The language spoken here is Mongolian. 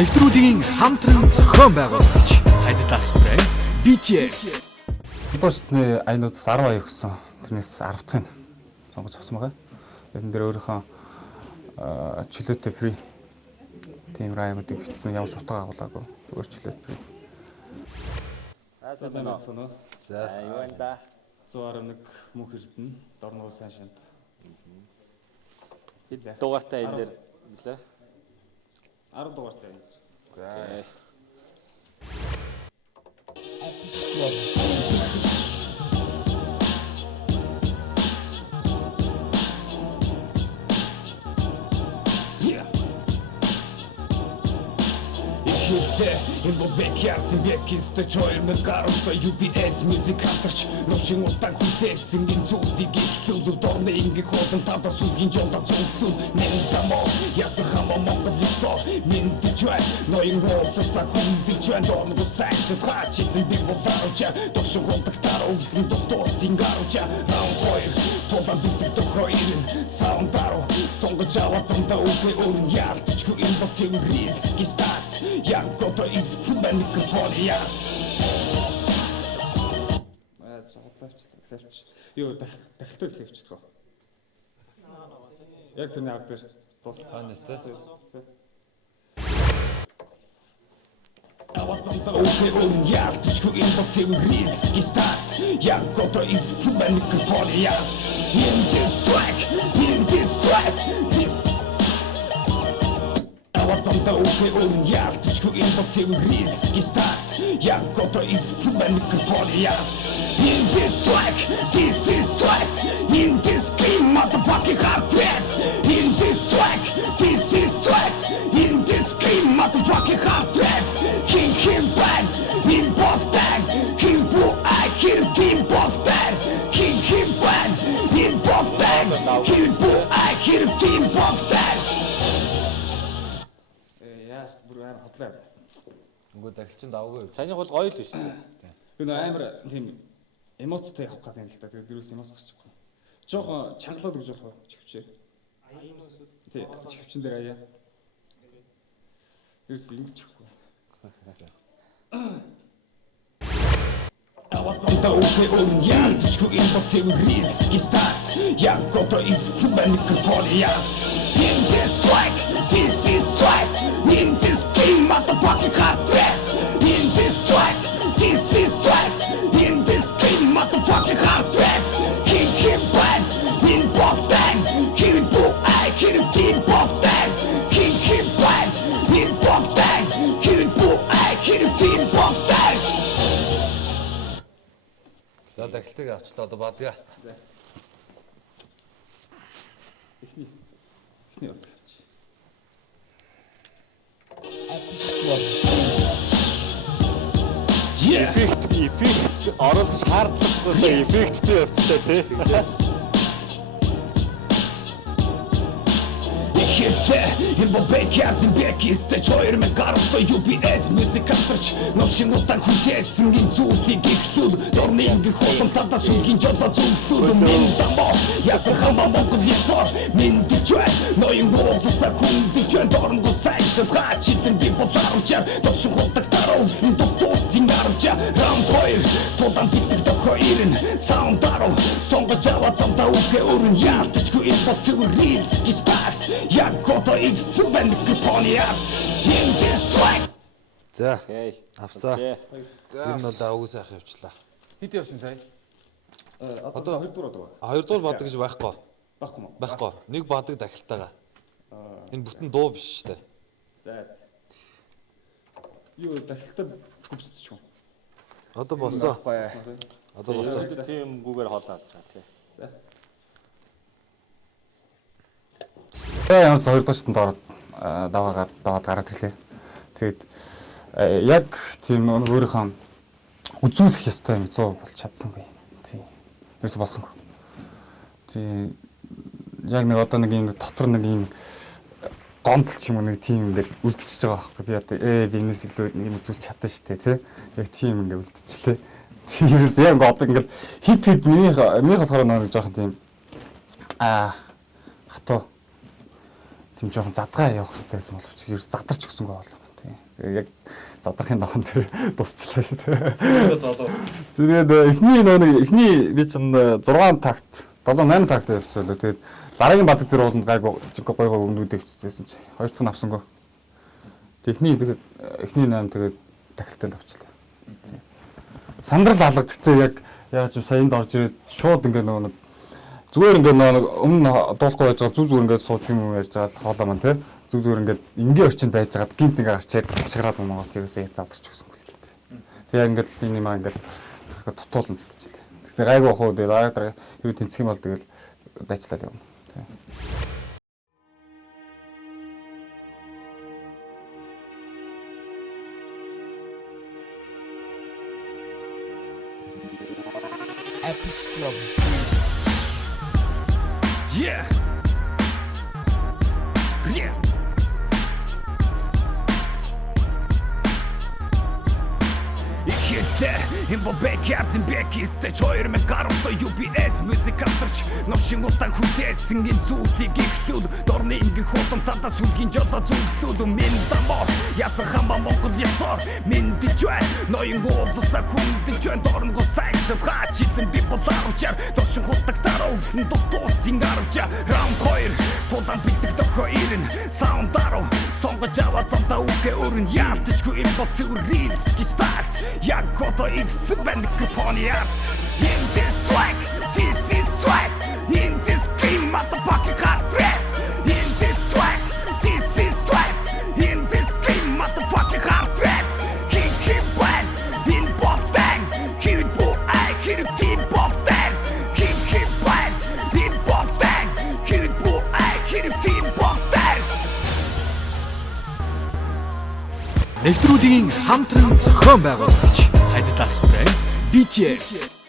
Нэвтрүүлгийн хамтран зохион байгуулагч Adidas брэнд BTL. Босны айнуудаас 12 өгсөн. Тэрнээс 10 дахь нь сонгож авсан байгаа. Энэ дээр өөрийнхөө чөлөөтэй фри тийм раймуудыг бичсэн ямар ч утга агуулаагүй. Зүгээр чөлөөтэй фри. Сайн байна. За юу байна да? 111 мөнх эрдэнэ дорногоо сайн шанд. Хэд дугаартай энэ дээр билээ? 10 дугаартай. За. Энэ бэкяарт бэкист чойрны гаралтай UPS музик хатарч нушин утан хүлээсэн гин зүйлийг ихлүүл дорны ингээ ходон тата сүлгийн жонда зөвлөл нэнтамо ясан хамаа монгол ёсоо мэдэж бай ноён гоолсаа хүндэж бай дорног сайш таач их би болооча догшин контактаар өвлөн доктор тингарууча раунхой тулан битэг тохойрын саундааро сонгож аваад замдаа үгүй өрн яалтчгүй энэ боцын рилс гистат яг гото ирсэн байна микрофония. Левч. Юу дахилтыг левчдэг. Яг тэрний ард дээр спорт хаанастай? Авацамта окей өрн яалтчгүй энэ боцын рилс гистат яг гото ирсэн байна микрофония. In this swag, this Авацамта окей өрн яалтчгүй энэ боцын рилс гистат яг гото ирсэн байна микрофония. In this swag, this is swag. In this clean motherfucking hard rap. In this swag, this is swag. In this clean motherfucking hard rap. King bang, in both bang. King boo, I kill team both bang. King bang, in both bang. King boo, I kill team both bang. яах бүр амар хотлоо. Үгүй дахилчин давгүй. Санийх бол гоё л шүү дээ. Энэ амар тийм эмоцтой явах гэдэг юм л да. Тэгээд дөрөөс эмоц гарч байгаа. Жохон чангалаад өгж болох чихвчээ. Эмоц. Тий, чихвчин дээр аяа. Дөрөөс ингэж чихгүй. Авацамта окей өрн яалтчгүй энэ боцын рилс гистат яг гото ирсэн байна микрофония. In this swag, this is swag. In this clean motherfucking hot rap. In this swag, this is swag. In this clean motherfucking hot rap. King bang, in both bang. King boo, I kill team both bang. King bang, in both bang. King boo, I kill team both bang. За дахилтыг авчлаа одоо бадгаа. Эхний урд. Эффект оруулах шаардлагагүй эффекттэй явцтай тий. Энэ бэкяарт бэкист чойр мен гаралтай UPS музик хатарч нушин утан хүлээсэн гин зүйлийг ихлүүл дорны ингээ ходон тата сүлгийн жолоо зөвлөл нэнтамо ясан хамаа монгол ёсоо мэдэж бай ноён гоолсаа хүндэж бай дорног сайш таач их би болооча догшин контактаар өвлөн доктор тингарууча раунхой тулан битэг тохойрын саундааро сонгож аваад замдаа үгүй өрн яалтчгүй энэ боцын рилс гистат яг гото ирсэн байна микрофония. In this swag. За. Окей. Авсаа. Энэ бол авгүй сайхан явчлаа. Хэд явсан сая? Одоо 2 дугаар даа. 2 дугаар бадаг гэж байхгүй. Баггүй мó. Байхгүй. Нэг бадаг дахилтайгаа. Энэ бүтэн дуу биш шүү дээ. За. Юу дахилтаа гүвсдэж юм. Одоо болсоо. Одоо болсоо. Тийм гүүгээр хоолоод байгаа тий. Ямар 2 дугаар шатанд ороод даваад гараад ирлээ. Тэгээд яг тийм өөрийнхөө үзүүлэх ёстой юм 100 болж чадсангүй. Тийм. Тэрс болсонгүй. Тийм. Яг нэг одоо нэг юм дотор нэг юм гомдол ч юм уу нэг тийм ингээд үлдчихэж байгаа байхгүй. Би одоо бизнес илүү нэг юм үзүүлж чадсан шүү дээ, тий. Яг тийм ингээд үлдчихлээ. Тэрс яг одоо ингээд хит миний болохоор нэг жоохон тийм хатуу тийм жоохон задгаа явах хэрэгтэй байсан боловч ерөөс задарч өгсөнгөө болов. Тийм. Яг задрахын даван дээр дуусчлаа шүү дээ. Тэгээд эхний би чинь 6 такт 7-8 такт явуулсан. Тэгээд дараагийн бадаг дээр ууланд гайгүй гоё өмнөд дэвччихсэн чи. Хоёр дахь нь авсангүй. Эхний 8 тэгээд тахилтанд авчлаа. Сандрал алгадтээ яг яаж вэ саянд орж ирээд шууд ингээ нэг зүгээр ингээ нэг өмнө дуулахгүй байж байгаа зүг зүгээр ингээ сууж юм ярьж байгаа хоолоо маань тий зүг зүгээр ингээ энгийн орчинд байж байгаа гинт ингээ гарчаад ашиглаад байгаа тийгээс задарч өгсөн хөл. Тэгээ ингээ энэ маа ингээ дутуулна хэлчихлээ. Тэгтээ гайгүй хоо дараа юу тэнцэх юм бол тэгэл дайчлаа юм. Yeah. Yeah. Энэ бэкярдын бэкистэй 2010 UBS музик авторч новшингуудаа хүлээсэн энэ зүйлийг ихлүүл дорны ингээ хутамтаа сүлгийн жолоо зүглүүл минь дамоо ясах хамаа Монгол ясаар минь дижвэ ноён гоолсаа хүндэж байна дорнгол сайшаа хачилэн би болоочаар дошин хутагтаар өвлөн дутуутын гарвчаа раунд 2 тулаан битдэг дохоо ирэн саундаароо сонгож аваад замтаа үхээ өрн яалтчгүй энэ боц үргэлж гэж тагт яг гото ирсэн байна микрофоны яа in this swag this is swag in this game motherfucking hard rap in this swag this is swag in this game motherfucking hard rap keep bad in botang keep bull I keep team botang keep bad in botang keep bull I keep team botang Нэвтрүүлгийн хамтран зохион байгуулагч Adidas брэнд BTR